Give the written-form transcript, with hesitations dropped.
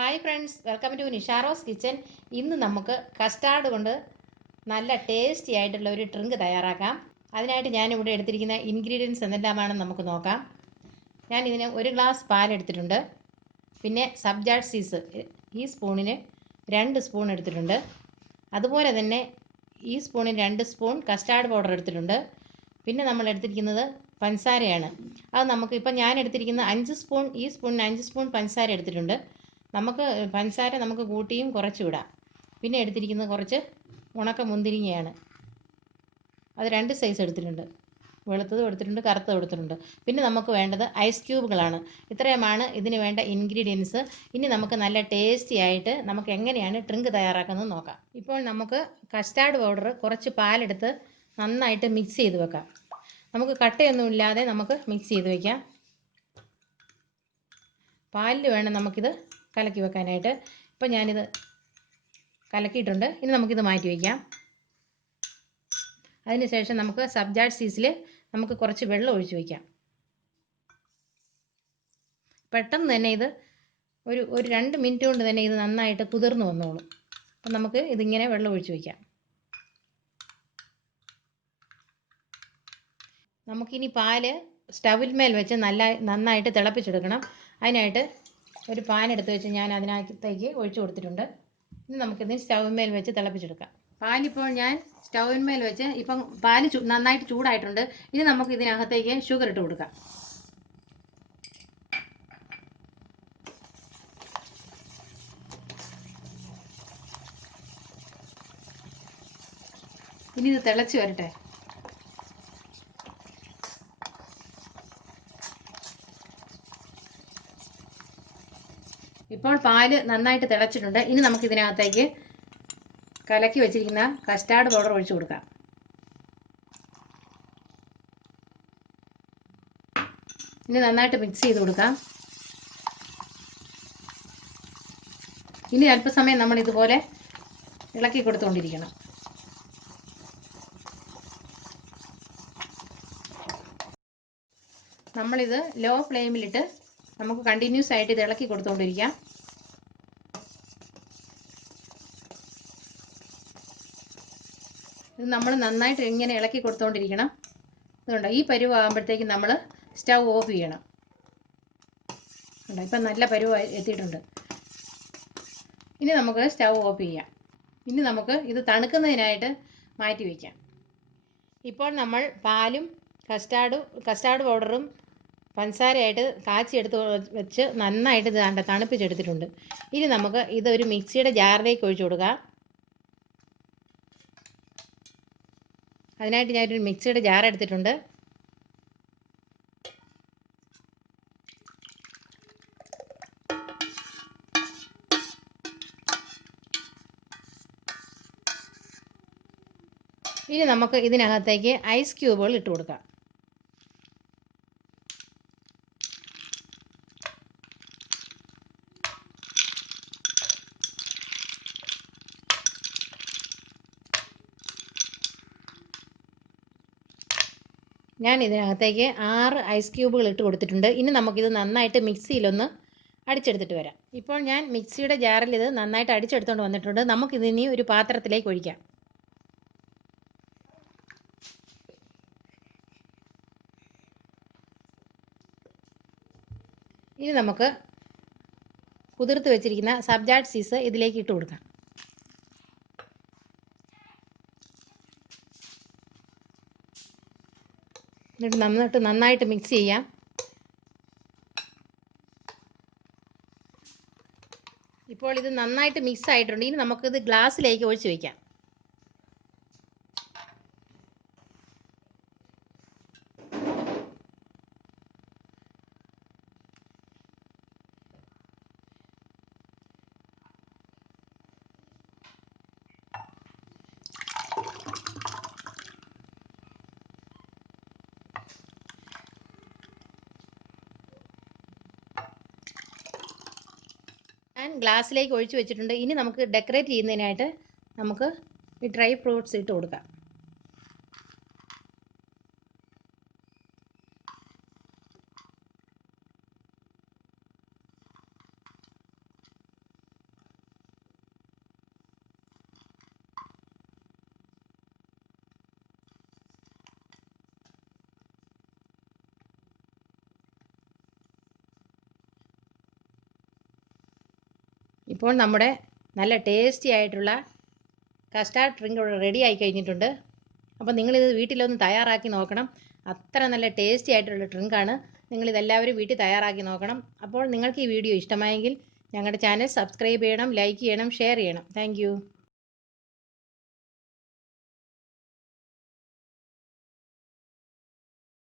Hi friends, welcome to Nisha Rose kitchen. ഇന്ന് നമുക്ക് custard കൊണ്ട് നല്ല ടേസ്റ്റി ആയിട്ടുള്ള ഒരു ഡ്രിങ്ക് തയ്യാറാക്കാം. അതിനായിട്ട് ഞാനിവിടെ എടുത്തിരിക്കുന്ന ഇൻഗ്രീഡിയൻസ് എന്തെല്ലാമാണെന്ന് നമുക്ക് നോക്കാം. ഞാൻ ഇതിന് 1 ഗ്ലാസ് പാലെടുത്തിട്ടുണ്ട്. പിന്നെ സബ്ജാഡ് സീഡ്സ് ഈ സ്പൂണിന് 2 സ്പൂൺ എടുത്തിട്ടുണ്ട്. അതുപോലെ തന്നെ ഈ സ്പൂണിന് 2 സ്പൂൺ കസ്റ്റാർഡ് പൗഡർ എടുത്തിട്ടുണ്ട്. പിന്നെ നമ്മൾ എടുത്തിരിക്കുന്നത് പഞ്ചസാരയാണ്. അത് ഇപ്പം ഞാൻ എടുത്തിരിക്കുന്ന 5 സ്പൂൺ, ഈ സ്പൂണിന് 5 സ്പൂൺ പഞ്ചസാര എടുത്തിട്ടുണ്ട്. പഞ്ചസാര നമുക്ക് കൂട്ടിയും കുറച്ചും ഇടാം. പിന്നെ എടുത്തിരിക്കുന്നത് കുറച്ച് ഉണക്ക മുന്തിരിങ്ങയാണ്. അത് 2 സൈസ് എടുത്തിട്ടുണ്ട്. വെളുത്തതും എടുത്തിട്ടുണ്ട്, കറുത്തതും എടുത്തിട്ടുണ്ട്. പിന്നെ നമുക്ക് വേണ്ടത് ഐസ് ക്യൂബുകളാണ്. ഇത്രയുമാണ് ഇതിന് വേണ്ട ഇൻഗ്രീഡിയൻസ്. ഇനി നമുക്ക് നല്ല ടേസ്റ്റി ആയിട്ട് നമുക്ക് എങ്ങനെയാണ് ഡ്രിങ്ക് തയ്യാറാക്കുന്നത് നോക്കാം. ഇപ്പോൾ നമുക്ക് കസ്റ്റാർഡ് പൗഡർ കുറച്ച് പാലെടുത്ത് നന്നായിട്ട് മിക്സ് ചെയ്ത് വെക്കാം. നമുക്ക് കട്ടയൊന്നുമില്ലാതെ നമുക്ക് മിക്സ് ചെയ്ത് വയ്ക്കാം. പാലിൽ വേണം നമുക്കിത് കലക്കി വെക്കാനായിട്ട്. ഇപ്പം ഞാനിത് കലക്കിയിട്ടുണ്ട്. ഇനി നമുക്കിത് മാറ്റി വയ്ക്കാം. അതിനുശേഷം നമുക്ക് സബ്ജാഡ് സീഡ്സിൽ നമുക്ക് കുറച്ച് വെള്ളം ഒഴിച്ച് വയ്ക്കാം. പെട്ടെന്ന് തന്നെ ഇത് ഒരു 2 മിനിറ്റ് കൊണ്ട് തന്നെ ഇത് നന്നായിട്ട് കുതിർന്ന് വന്നോളും. അപ്പം നമുക്ക് ഇതിങ്ങനെ വെള്ളം ഒഴിച്ച് വയ്ക്കാം. നമുക്കിനി പാല് സ്റ്റവിന്മേൽ വെച്ച് നന്നായിട്ട് തിളപ്പിച്ചെടുക്കണം. അതിനായിട്ട് ഒരു പാൻ എടുത്ത് വെച്ച് ഞാൻ അതിനകത്തേക്ക് ഒഴിച്ചു കൊടുത്തിട്ടുണ്ട്. ഇനി നമുക്കിത് സ്റ്റവിന്മേൽ വെച്ച് തിളപ്പിച്ചെടുക്കാം. പാലിപ്പോൾ ഞാൻ സ്റ്റവിന്മേൽ വെച്ച് ഇപ്പം പാല് നന്നായിട്ട് ചൂടായിട്ടുണ്ട്. ഇനി നമുക്ക് ഇതിനകത്തേക്ക് ഷുഗർ ഇട്ട് കൊടുക്കാം. ഇനി ഇത് തിളച്ച് വരട്ടെ. ഇപ്പോൾ പാല് നന്നായിട്ട് തിളച്ചിട്ടുണ്ട്. ഇനി നമുക്ക് ഇതിനകത്തേക്ക് കലക്കി വെച്ചിരിക്കുന്ന കസ്റ്റാർഡ് പൗഡർ ഒഴിച്ചു കൊടുക്കാം. ഇനി നന്നായിട്ട് മിക്സ് ചെയ്ത് കൊടുക്കാം. ഇനി അല്പസമയം നമ്മൾ ഇതുപോലെ ഇളക്കി കൊടുത്തുകൊണ്ടിരിക്കണം. നമ്മളിത് ലോ ഫ്ലെയിമിലിട്ട് നമുക്ക് കണ്ടിന്യൂസ് ആയിട്ട് ഇത് ഇളക്കി കൊടുത്തുകൊണ്ടിരിക്കാം. ഇത് നമ്മൾ നന്നായിട്ട് ഇങ്ങനെ ഇളക്കി കൊടുത്തുകൊണ്ടിരിക്കണം. അതുകൊണ്ട് ഈ പരുവാകുമ്പോഴത്തേക്കും നമ്മൾ സ്റ്റൗ ഓഫ് ചെയ്യണം. ഇപ്പം നല്ല പരുവ് എത്തിയിട്ടുണ്ട്. ഇനി നമുക്ക് സ്റ്റൗ ഓഫ് ചെയ്യാം. ഇനി നമുക്ക് ഇത് തണുക്കുന്നതിനായിട്ട് മാറ്റി വയ്ക്കാം. ഇപ്പോൾ നമ്മൾ പാലും കസ്റ്റാർഡ് പൗഡറും പഞ്ചസാരയായിട്ട് കാച്ചിയെടുത്ത് വെച്ച് നന്നായിട്ട് ഇത് തണുപ്പിച്ചെടുത്തിട്ടുണ്ട്. ഇനി നമുക്ക് ഇതൊരു മിക്സിയുടെ ജാറിലേക്ക് ഒഴിച്ചു കൊടുക്കാം. അതിനായിട്ട് ഞാനൊരു മിക്സിയുടെ ജാർ എടുത്തിട്ടുണ്ട്. ഇനി നമുക്ക് ഇതിനകത്തേക്ക് ഐസ് ക്യൂബുകൾ ഇട്ട് കൊടുക്കാം. ഞാൻ ഇതിനകത്തേക്ക് 6 ഐസ് ക്യൂബുകൾ ഇട്ട് കൊടുത്തിട്ടുണ്ട്. ഇനി നമുക്കിത് നന്നായിട്ട് മിക്സിയിലൊന്ന് അടിച്ചെടുത്തിട്ട് വരാം. ഇപ്പോൾ ഞാൻ മിക്സിയുടെ ജാറിൽ ഇത് നന്നായിട്ട് അടിച്ചെടുത്തുകൊണ്ട് വന്നിട്ടുണ്ട്. നമുക്കിതിനി ഒരു പാത്രത്തിലേക്ക് ഒഴിക്കാം. ഇനി നമുക്ക് കുതിർത്ത് വെച്ചിരിക്കുന്ന സബ്ജാഡ് സീഡ്സ് ഇതിലേക്ക് ഇട്ട് കൊടുക്കാം. എന്നിട്ട് നന്നായിട്ട് മിക്സ് ചെയ്യാം. ഇപ്പോൾ ഇത് നന്നായിട്ട് മിക്സ് ആയിട്ടുണ്ട്. ഇനി നമുക്കിത് ഗ്ലാസ്സിലേക്ക് ഒഴിച്ച് വയ്ക്കാം. ഞാൻ ഗ്ലാസ്സിലേക്ക് ഒഴിച്ച് വെച്ചിട്ടുണ്ട്. ഇനി നമുക്ക് ഡെക്കറേറ്റ് ചെയ്യുന്നതിനായിട്ട് നമുക്ക് ഈ ഡ്രൈ ഫ്രൂട്ട്സ് ഇട്ട് കൊടുക്കാം. ഇപ്പോൾ നമ്മുടെ നല്ല ടേസ്റ്റി ആയിട്ടുള്ള കസ്റ്റാർഡ് ഡ്രിങ്ക് റെഡി ആയി കഴിഞ്ഞിട്ടുണ്ട്. അപ്പോൾ നിങ്ങളിത് വീട്ടിലൊന്ന് തയ്യാറാക്കി നോക്കണം. അത്ര നല്ല ടേസ്റ്റി ആയിട്ടുള്ള ഡ്രിങ്കാണ്. നിങ്ങളിതെല്ലാവരും വീട്ടിൽ തയ്യാറാക്കി നോക്കണം. അപ്പോൾ നിങ്ങൾക്ക് ഈ വീഡിയോ ഇഷ്ടമായെങ്കിൽ ഞങ്ങളുടെ ചാനൽ സബ്സ്ക്രൈബ് ചെയ്യണം, ലൈക്ക് ചെയ്യണം, ഷെയർ ചെയ്യണം. താങ്ക്